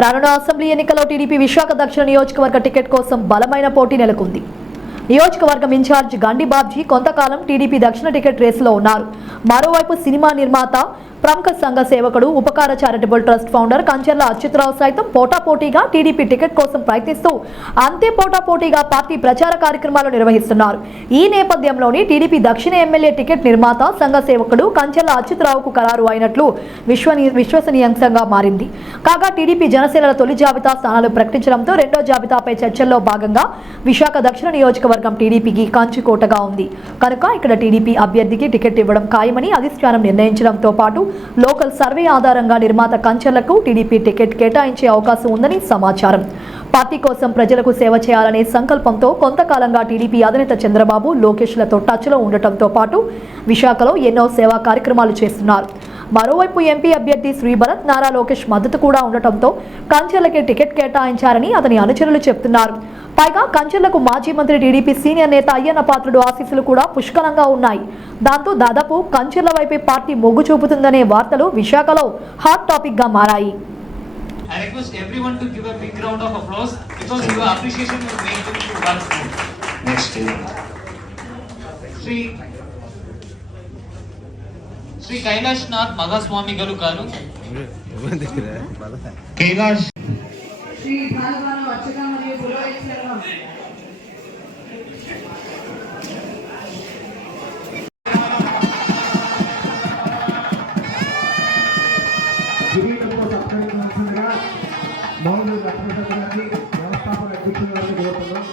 రానున్న అసెంబ్లీ ఎన్నికల్లో టీడీపీ విశాఖ దక్షిణ నియోజకవర్గ టికెట్ కోసం బలమైన పోటీ నెలకొంది. నియోజకవర్గం ఇన్ఛార్జ్ గండి బాబ్జీ కొంతకాలం టీడీపీ దక్షిణ టికెట్ రేసులో ఉన్నారు. మరోవైపు సినిమా నిర్మాత ప్రముఖ సంఘ సేవకుడు ఉపకార charitable trust founder Kancharla Achyutharao సైతం పోటాపోటీగా టీడీపీ టికెట్ కోసం ప్రయత్నిస్తూ అంతే పోటాపోటీగా పార్టీ ప్రచార కార్యక్రమాలు నిర్వహిస్తున్నారు. ఈ నేపథ్యంలోని టీడీపీ దక్షిణ ఎమ్మెల్యే టికెట్ నిర్మాత సంఘ సేవకుడు కంచెర్ల అచ్యుతరావుకు ఖరారు అయినట్లు విశ్వనీ విశ్వసనీయాంశంగా మారింది. కాగా టీడీపీ జనసేనల తొలి జాబితా స్థానాలు ప్రకటించడంతో రెండో జాబితాపై చర్చల్లో భాగంగా విశాఖ దక్షిణ నియోజకవర్గం టీడీపీకి కంచుకోటగా ఉంది. కనుక ఇక్కడ టీడీపీ అభ్యర్థికి టికెట్ ఇవ్వడం ఖాయమని అధిష్టానం నిర్ణయించడంతో పాటు లోకల్ సర్వే ఆధారంగా నిర్మాత కంచెలకు టీడీపీ టికెట్ కేటాయించే అవకాశం ఉందని సమాచారం. పార్టీ కోసం ప్రజలకు సేవ చేయాలనే సంకల్పంతో కొంతకాలంగా టీడీపీ అధినేత చంద్రబాబు లోకేష్లతో టచ్లో ఉండటంతో పాటు విశాఖలో ఎన్నో సేవా కార్యక్రమాలు చేస్తున్నారు. మరోవైపు ఎంపీ అభ్యర్థి శ్రీభరత్ నారా లోకేష్ మద్దతు కూడా ఉండటంతో కంచెలకి టికెట్ కేటాయించారని అతని అనుచరులు చెప్తున్నారు. పైగా కంచెర్లకు మాజీ మంత్రి టీడీపీ సీనియర్ నేత అయ్యన్న పాత్రుడు ఆశీస్సులు కూడా పుష్కలంగా ఉన్నాయి. దాంతో దాదాపు కంచెర్ల వైపే పార్టీ మొగ్గు చూపుతుందనే వార్తలు విశాఖలో హాట్ టాపిక్గా మారాయి. I request everyone to give a big round of applause because your appreciation will make them to once more. Next Shri Kailashnath మహాస్వామిగలు గారు కైలాష్ శ్రీ భానుగాను అర్చక మరియు పురోహితులను శర్మ కిరీటంతో సత్కరించాల్సిందిగా అధ్యక్షుల కోరుతున్నాం.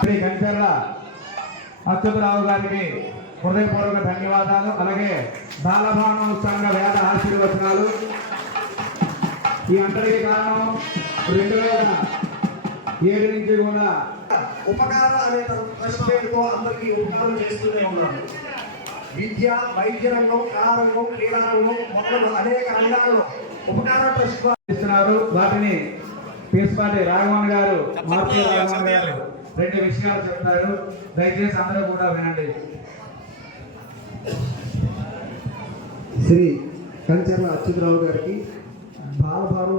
శ్రీ కంచెర్ల అచ్యుతరావు గారికి హృదయపూర్వక ధన్యవాదాలు. అలాగే బాలభాను సంఘ వేద ఆశీర్వచనాలు. ఈ అంతటికి కారణం రెండు వేల ఏడు నుంచి కూడా ఉపకార అనే ట్రస్ట్ పేరుతో అందరికీ ఉపకారం చేస్తూనే ఉన్నాను విద్య వైద్య రంగం కళారంగం క్రీడారంగం మొదలగు అనేక రంగాల్లో ఉపకార ట్రస్ట్ ఇస్తున్నారు. వాటిని పీస్పాటి రాఘవన్ గారు మార్పు రాఘవన్ గారు రెండు విషయాలు చెప్తారు. దయచేసి అందరూ కూడా వినండి. శ్రీ కంచర్ల అచ్యుతరావు గారికి బాలభాను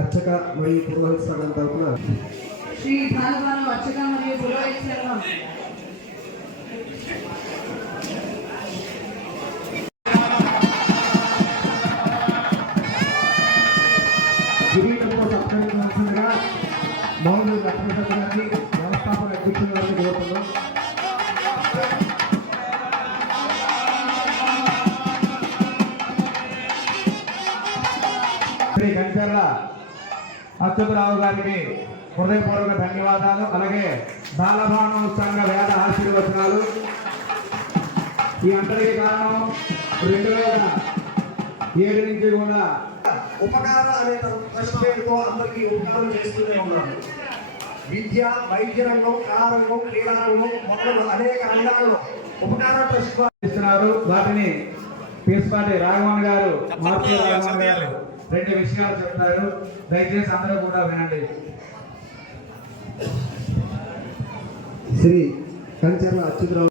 అర్చక మరియు పురోహిత సంఘం తరఫున శ్రీ భానుగాను అర్చక మరియు పురోహిత శర్మ కిరీటంతో సత్కరించాల్సిందిగా మౌలు లక్ష్మీపతి గారిని శ్రీ కంచెర్ల అచ్యుతరావు గారికి హృదయపూర్వక ధన్యవాదాలు. అలాగే బాలభాను సంఘ వేద ఆశీర్వచనాలు. ఈ అంతటికి కారణం రెండు వేల ఏడు నుంచి కూడా ఉపకార అనే ట్రస్ట్ పేరుతో అందరికీ ఉపకారం చేస్తూనే ఉన్నాను విద్య వైద్య రంగం కళారంగం క్రీడారంగం అనేక రంగాల్లో ఉపకార ట్రస్ట్ ఇస్తున్నారు. వాటిని పీస్పాటి రాఘవన్ గారు మార్పు రాఘవన్ గారు రెండు విషయాలు చెప్తారు. దయచేసి అందరూ కూడా వినండి. శ్రీ కంచర్ల అచ్యుతరావు